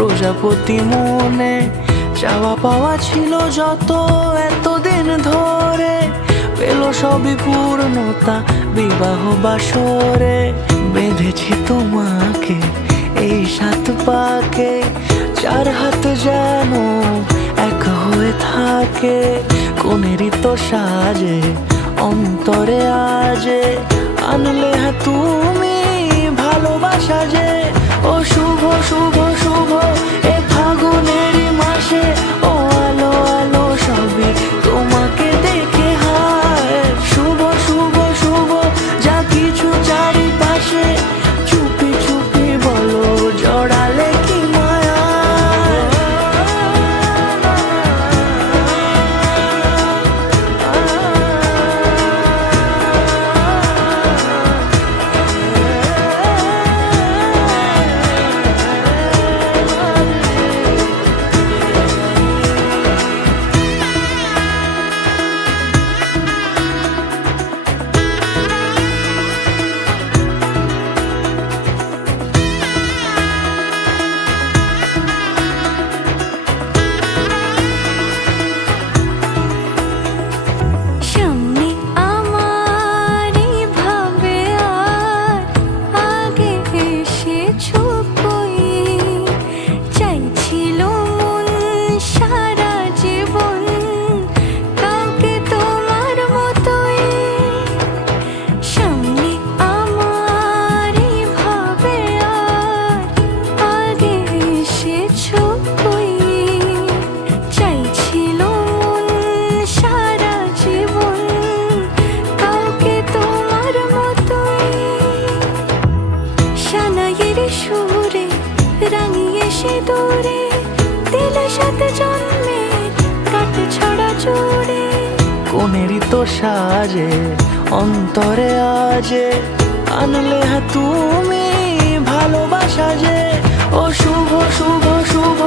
প্রজাপতি মনে চাওয়া পাওয়া ছিল যত এতদিন ধরে, পেল সবই পূর্ণতা বিবাহ বাসরে। বেঁধেছি তোমাকে এই 7 পাকে, 4 হাত যেন এক হয়ে থাকে। কোনেরই তো সাজে অন্তরে আজে, আনলে হ্যাঁ তুমি ভালোবাসা যে। ও শুভ শুভ শুভ এ ফাগুনেরই মাসে, ও আলো আলো সবই তোমাকে দেখে হায়। শুভ শুভ শুভ যা কিছু চারিপাশে, চুপি চুপি বলো জড়ালে কি মায়া। সুরে রাঙিয়ে সে দূরে দিলে 7 জন্মের কাট ছড়া জুড়ে। কোনেরই তো সাজে অন্তরে আজে, আনলে হ্যাঁ তুমি ভালোবাসা যে। ও শুভ শুভ শুভ